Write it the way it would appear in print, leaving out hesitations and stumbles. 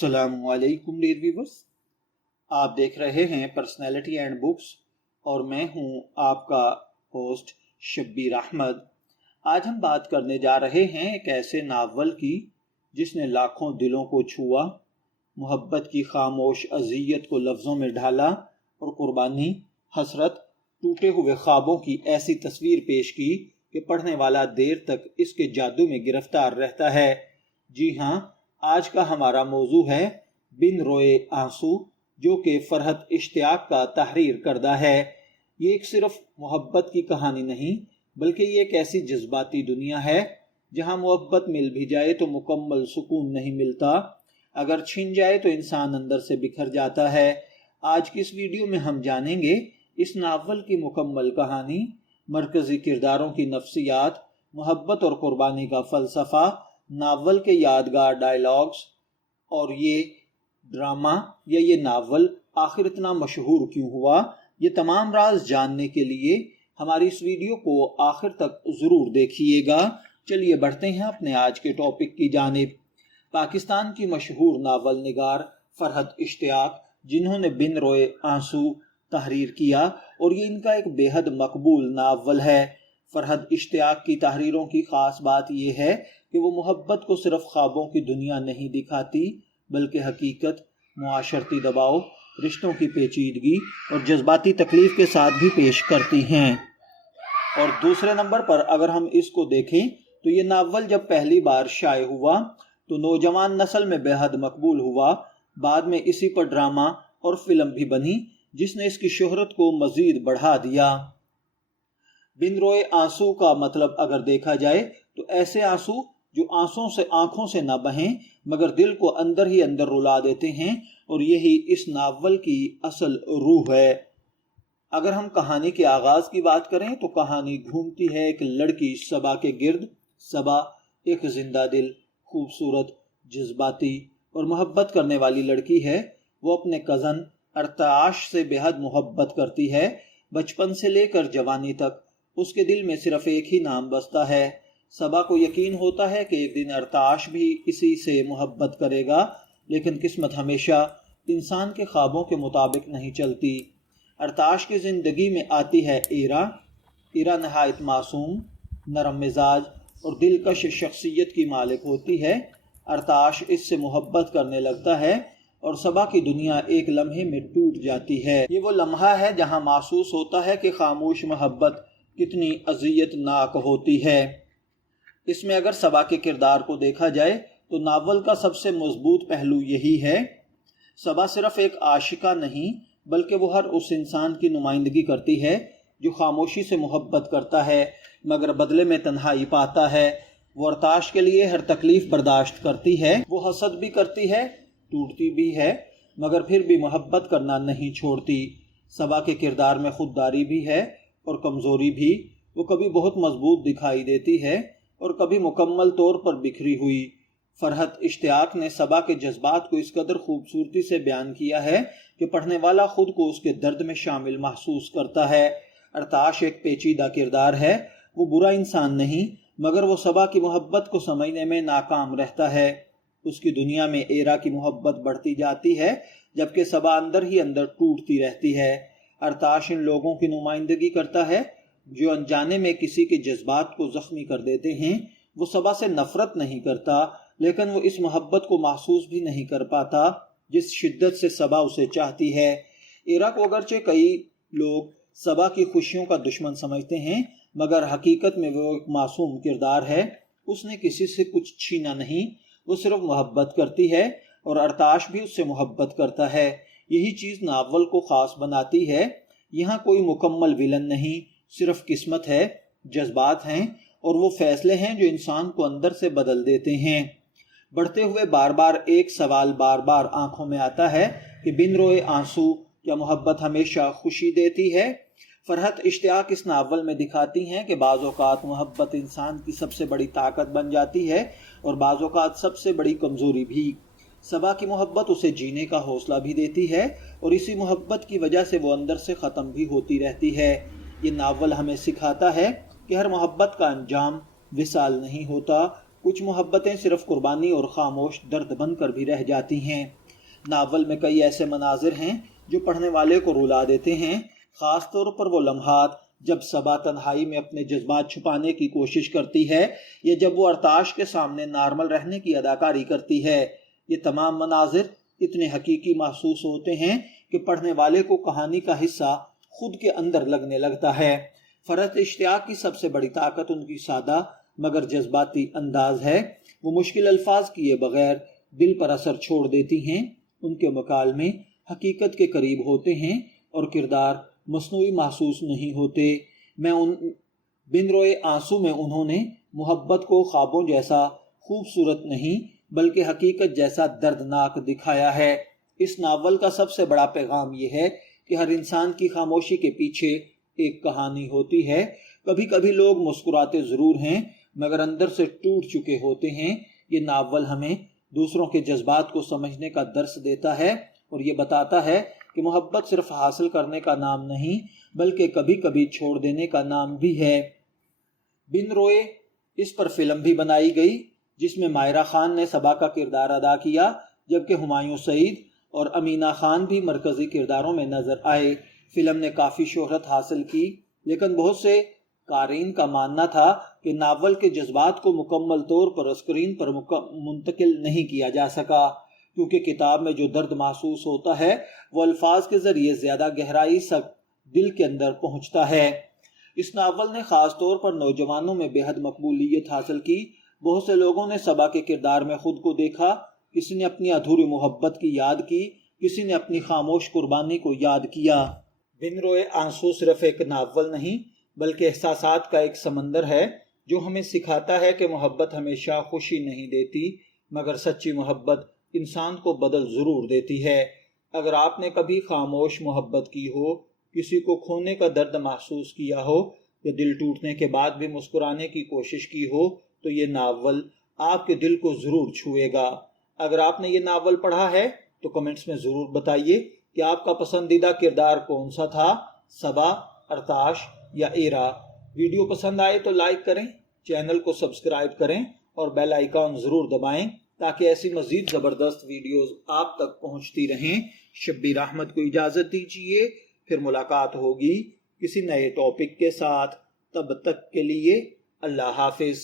अस्सलाम वालेकुम dear viewers, आप देख रहे हैं पर्सनैलिटी एंड बुक्स और मैं हूं आपका होस्ट शब्बीर अहमद। आज हम बात करने जा रहे हैं एक ऐसे नावल की जिसने लाखों दिलों को छुआ, मोहब्बत की खामोश अज़ियत को लफ्ज़ों में ढाला और कुर्बानी, हसरत, टूटे हुए ख्वाबों की ऐसी तस्वीर पेश की कि पढ़ने वाला देर तक इसके जादू में गिरफ्तार रहता है। जी हाँ, आज का हमारा मौजू है बिन रोए आंसू, जो कि फरहत इश्तियाक का तहरीर करदा है। ये एक सिर्फ मोहब्बत की कहानी नहीं, बल्कि ये एक ऐसी जज्बाती दुनिया है जहाँ मोहब्बत मिल भी जाए तो मुकम्मल सुकून नहीं मिलता, अगर छिन जाए तो इंसान अंदर से बिखर जाता है। आज की इस वीडियो में हम जानेंगे इस नावल की मुकम्मल कहानी, मरकजी किरदारों की नफ्सियात, मोहब्बत और कुर्बानी का फ़लसफ़ा, नावल के यादगार डायलॉग्स और ये ड्रामा या ये नावल आखिर इतना मशहूर क्यों हुआ। ये तमाम राज जानने के लिए हमारी इस वीडियो को आखिर तक ज़रूर देखिएगा। चलिए बढ़ते हैं अपने आज के टॉपिक की जानिब। पाकिस्तान की मशहूर नावल निगार फरहत इश्तियाक, जिन्होंने बिन रोए आंसू तहरीर किया और ये इनका एक बेहद मकबूल नावल है। फरहत इश्तियाक की तहरीरों की ख़ास बात यह है कि वो मोहब्बत को सिर्फ ख्वाबों की दुनिया नहीं दिखाती, बल्कि हकीकत, मुआशरती दबाव, रिश्तों की पेचीदगी और जज्बाती तकलीफ के साथ भी पेश करती हैं। और दूसरे नंबर पर अगर हम इसको देखें तो ये नावल जब पहली बार शाये हुआ तो नौजवान नस्ल में बेहद मकबूल हुआ। बाद में इसी पर ड्रामा और फिल्म भी बनी, जिसने इसकी शोहरत को मजीद बढ़ा दिया। बिन रोए आंसू का मतलब अगर देखा जाए तो ऐसे आंसू जो आंखों से ना बहें मगर दिल को अंदर ही अंदर रुला देते हैं, और यही इस नावल की असल रूह है। अगर हम कहानी के आगाज की बात करें तो कहानी घूमती है एक लड़की सबा के गिर्द। सबा एक जिंदा दिल, खूबसूरत, जज्बाती और मोहब्बत करने वाली लड़की है। वो अपने कज़न अरताश से बेहद मोहब्बत करती है। बचपन से लेकर जवानी तक उसके दिल में सिर्फ एक ही नाम बसता है। सबा को यकीन होता है कि एक दिन अरताश भी इसी से मोहब्बत करेगा, लेकिन किस्मत हमेशा इंसान के ख्वाबों के मुताबिक नहीं चलती। अरताश की ज़िंदगी में आती है ईरा। ईरा नहायत मासूम, नरम मिजाज और दिलकश शख्सियत की मालिक होती है। अरताश इससे मोहब्बत करने लगता है और सबा की दुनिया एक लम्हे में टूट जाती है। ये वो लम्हा है जहाँ महसूस होता है कि खामोश मोहब्बत कितनी अज़ियतनाक होती है। इसमें अगर सबा के किरदार को देखा जाए तो नावल का सबसे मजबूत पहलू यही है। सबा सिर्फ एक आशिका नहीं, बल्कि वो हर उस इंसान की नुमाइंदगी करती है जो खामोशी से मोहब्बत करता है मगर बदले में तन्हाई पाता है। वो अरताश के लिए हर तकलीफ बर्दाश्त करती है। वो हसद भी करती है, टूटती भी है, मगर फिर भी मोहब्बत करना नहीं छोड़ती। सबा के किरदार में खुददारी भी है और कमज़ोरी भी। वो कभी बहुत मजबूत दिखाई देती है और कभी मुकम्मल तौर पर बिखरी हुई। फरहत इश्तियाक ने सबा के जज्बात को इस कदर खूबसूरती से बयान किया है कि पढ़ने वाला खुद को उसके दर्द में शामिल महसूस करता है। अरताश एक पेचीदा किरदार है। वो बुरा इंसान नहीं, मगर वो सबा की मोहब्बत को समझने में नाकाम रहता है। उसकी दुनिया में एरा की मोहब्बत बढ़ती जाती है, जबकि सबा अंदर ही अंदर टूटती रहती है। अरताश इन लोगों की नुमाइंदगी करता है जो अनजाने में किसी के जज्बात को जख्मी कर देते हैं। वो सबा से नफरत नहीं करता, लेकिन वो इस मोहब्बत को महसूस भी नहीं कर पाता जिस शिद्दत से सबा उसे चाहती है। एरा को अगरचे कई लोग सबा की खुशियों का दुश्मन समझते हैं, मगर हकीकत में वो एक मासूम किरदार है। उसने किसी से कुछ छीना नहीं, वो सिर्फ मोहब्बत करती है और अरताश भी उससे मोहब्बत करता है। यही चीज़ नावल को ख़ास बनाती है। यहाँ कोई मुकम्मल विलन नहीं, सिर्फ किस्मत है, जज्बात हैं और वो फैसले हैं जो इंसान को अंदर से बदल देते हैं। बढ़ते हुए बार बार एक सवाल बार बार आंखों में आता है कि बिन रोए आंसू, क्या मोहब्बत हमेशा खुशी देती है? फरहत इश्तियाक इस नावल में दिखाती हैं कि बाज़ औक़ात मोहब्बत इंसान की सबसे बड़ी ताकत बन जाती है और बाज़ औक़ात सबसे बड़ी कमज़ोरी भी। सबा की मोहब्बत उसे जीने का हौसला भी देती है और इसी मोहब्बत की वजह से वो अंदर से ख़त्म भी होती रहती है। ये नावल हमें सिखाता है कि हर मोहब्बत का अंजाम विसाल नहीं होता, کچھ محبتیں صرف قربانی اور خاموش درد بن کر بھی رہ جاتی ہیں۔ ناول میں کئی ایسے مناظر ہیں جو پڑھنے والے کو رلا دیتے ہیں، خاص طور پر وہ لمحات جب صبا تنہائی میں اپنے جذبات چھپانے کی کوشش کرتی ہے یا جب وہ ارتاش کے سامنے نارمل رہنے کی اداکاری کرتی ہے۔ یہ تمام مناظر اتنے حقیقی محسوس ہوتے ہیں کہ پڑھنے والے کو کہانی کا حصہ خود کے اندر لگنے لگتا ہے۔ فرحت اشتیاق کی سب سے بڑی طاقت ان کی سادہ مگر جذباتی انداز ہے۔ وہ مشکل الفاظ کیے بغیر دل پر اثر چھوڑ دیتی ہیں۔ ان کے مکالمے حقیقت کے قریب ہوتے ہیں اور کردار مصنوعی محسوس نہیں ہوتے۔ بن روئے آنسو میں انہوں نے محبت کو خوابوں جیسا خوبصورت نہیں بلکہ حقیقت جیسا دردناک دکھایا ہے۔ اس ناول کا سب سے بڑا پیغام یہ ہے کہ ہر انسان کی خاموشی کے پیچھے ایک کہانی ہوتی ہے۔ کبھی کبھی لوگ مسکراتے ضرور ہیں مگر اندر سے ٹوٹ چکے ہوتے ہیں۔ یہ ناول ہمیں دوسروں کے جذبات کو سمجھنے کا درس دیتا ہے اور یہ بتاتا ہے کہ محبت صرف حاصل کرنے کا نام نہیں بلکہ کبھی کبھی چھوڑ دینے کا نام بھی ہے۔ بن روئے اس پر فلم بھی بنائی گئی جس میں مائرہ خان نے صبا کا کردار ادا کیا، جبکہ ہمایوں سعید اور امینہ خان بھی مرکزی کرداروں میں نظر آئے۔ فلم نے کافی شہرت حاصل کی لیکن بہت سے قارئین کا ماننا تھا کہ ناول کے جذبات کو مکمل طور پر اسکرین پر منتقل نہیں کیا جا سکا، کیونکہ کتاب میں جو درد محسوس ہوتا ہے وہ الفاظ کے ذریعے زیادہ گہرائی سے دل کے اندر پہنچتا ہے۔ اس ناول نے خاص طور پر نوجوانوں میں بے حد مقبولیت حاصل کی۔ بہت سے لوگوں نے صبا کے کردار میں خود کو دیکھا، کسی نے اپنی ادھوری محبت کی یاد کی، کسی نے اپنی خاموش قربانی کو یاد کیا۔ بن روئے آنسو صرف ایک ناول نہیں بلکہ احساسات کا ایک سمندر ہے جو ہمیں سکھاتا ہے کہ محبت ہمیشہ خوشی نہیں دیتی مگر سچی محبت انسان کو بدل ضرور دیتی ہے۔ اگر آپ نے کبھی خاموش محبت کی ہو، کسی کو کھونے کا درد محسوس کیا ہو یا دل ٹوٹنے کے بعد بھی مسکرانے کی کوشش کی ہو تو یہ ناول آپ کے دل کو ضرور چھوئے گا۔ اگر آپ نے یہ ناول پڑھا ہے تو کمنٹس میں ضرور بتائیے کہ آپ کا پسندیدہ کردار کون سا تھا، صبا، ارتاش یا ایرا۔ ویڈیو پسند آئے تو لائک کریں، چینل کو سبسکرائب کریں اور بیل آئیکن ضرور دبائیں تاکہ ایسی مزید زبردست ویڈیوز آپ تک پہنچتی رہیں۔ شبیر احمد کو اجازت دیجیے، پھر ملاقات ہوگی کسی نئے ٹاپک کے ساتھ۔ تب تک کے لیے اللہ حافظ۔